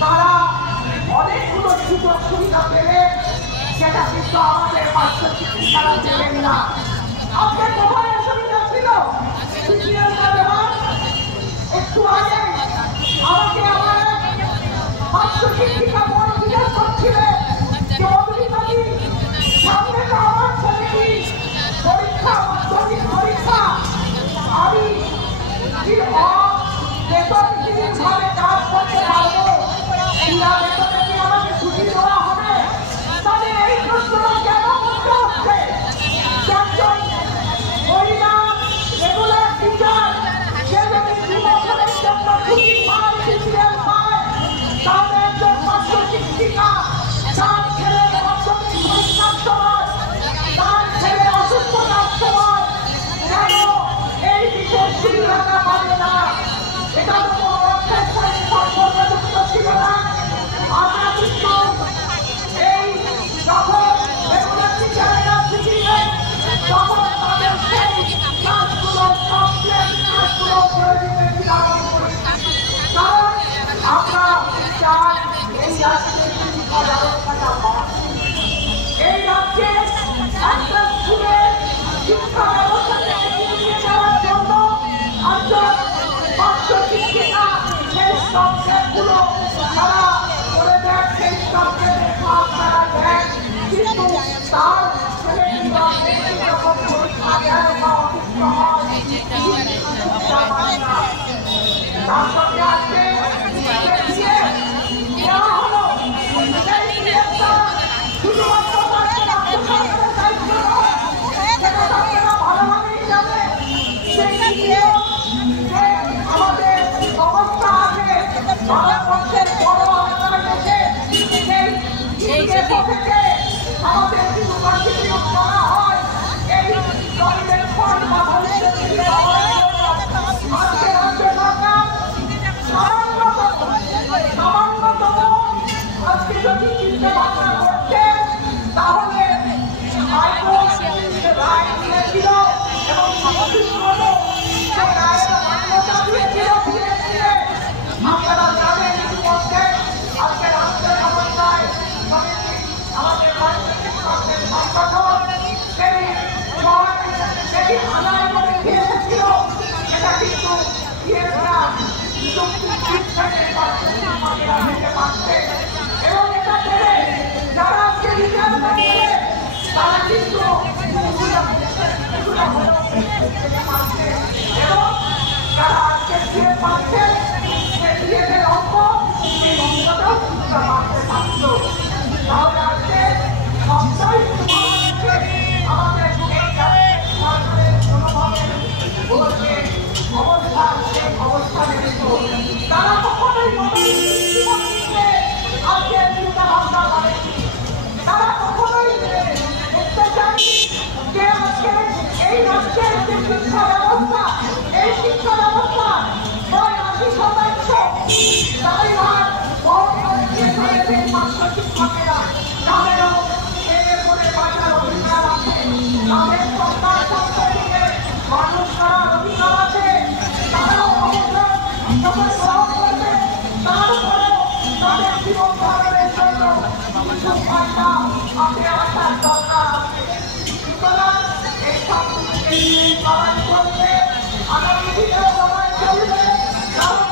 তারা অনেকগুলো সুযোগ সুবিধা পেলে সেটা কিন্তু আমাদের পার্শ্ব শিক্ষিকারা দেবেন না। আজকে কোথায় অসুবিধা ছিল একটু আগে আমাকে আমার পার্শ্ব শিক্ষিকা বড় জিজ্ঞেস করছিলেন সামনে তো আমার ছেলেটি পরীক্ষা মাধ্যমিক পরীক্ষা আমি বেতনভাবে কাজ করতে পারবো বিনা বেতনে কি আমাকে ছুটি দেওয়া হবে? তাদের এই প্রশ্নটা কেন করতে হচ্ছে? একজন মহিলা রেগুলার টিচার সে যদি 2 বছরের জন্য ছুটি পায় সিপিএল পায় তাহলে একজন পার্শ্ব শিক্ষিকা তার ছেলের মাধ্যমিক পরীক্ষার সময় তার ছেলে অসুস্থতার সময় কেন এই বিশেষ সুবিধাটা পাবে না? এটা তো কোনো অর্থের সাথে সম্পর্কযুক্ত ছিল না। আমরা কিন্তু এই যখন রেগুলার টিচারেরা ছুটি নেন তখন তাদের সেই কাজগুলো কমপ্লেন কাজগুলো করে দিতে বিরাম করি। কারণ আমরা চাই এই রাজ্যে শিক্ষা ব্যবস্থাটা হয়। এই রাজ্যে একটা স্কুলের শিক্ষা ব্যবস্থাকে এগিয়ে যাওয়ার জন্য একজন পার্শ্ব শিক্ষিকা সেই সাবজেক্টগুলো তারা করে দেন, সেই সাবজেক্টের ক্লাস তারা দেন, কিন্তু তার ছেলেটি বা মেয়েটি যখন পরীক্ষা দেয় বা অসুস্থ হয় তার সঙ্গে আজকে দেওয়া হলো সেই বিয়েটা শুধুমাত্র সরকারের দায়িত্ব নয়, সেটা আপনারা ভালোভাবেই জানেন। সেই আমাদের অবস্থা আছে ভারতবর্ষের বড় অর্গানাইজেশন সেই থেকে আমাদের ইউনিভার্সিটি করা হয় এই টয়লেট ফান্ড বা ভবিষ্যৎ আজকে রাজ্য সরকার সামান্যতম আজকে যদি চিন্তা ভাবনা করছে তাহলে হাইকোর্ট রায় দিয়েছিল এবং আপনারা জানেন ইতিমধ্যে আজকে রাষ্ট্রের অবস্থায় আমাদের শিক্ষকদের সংগঠন সেই আদায় করে দিয়ে এসেছিল সেটা কিন্তু এবং এটা থেকে যারা আজকে রিজার্ভ করে তারা কিন্তু এবং যারা আজকে দিয়ে পাচ্ছে সেই অঙ্ক এই অঙ্কটাও কিছুটা মারতে পারত। তাহলে আজকে সবটাই আমাদের সরকারের কোনোভাবে অবস্থা সেই অবস্থানে তারা কখনোই আজকে চিন্তা ভাবনা করেনি। তারা কখনোই দেখতে চায়নি যে আজকে এই রাজ্যের যে শিক্ষা ব্যবস্থা এই শিক্ষা ব্যবস্থা 80% তাই হয় পার্শ্ব শিক্ষকেরা তাদেরও এর করে বাঁচার অধিকার আছে, তাদের সরকার সম্পর্কে মানুষ করার অধিকার আছে, তারাও অবসর যখন গ্রহণ করবে তারপরেও তাদের জীবন ধারণের জন্য কিছু পয়সা আপনি আসার দরকার আছে। সুতরাং এই সবগুলিকে নিয়ে লড়াই করবে, আগামী দিনেও লড়াই চলবে। কারণ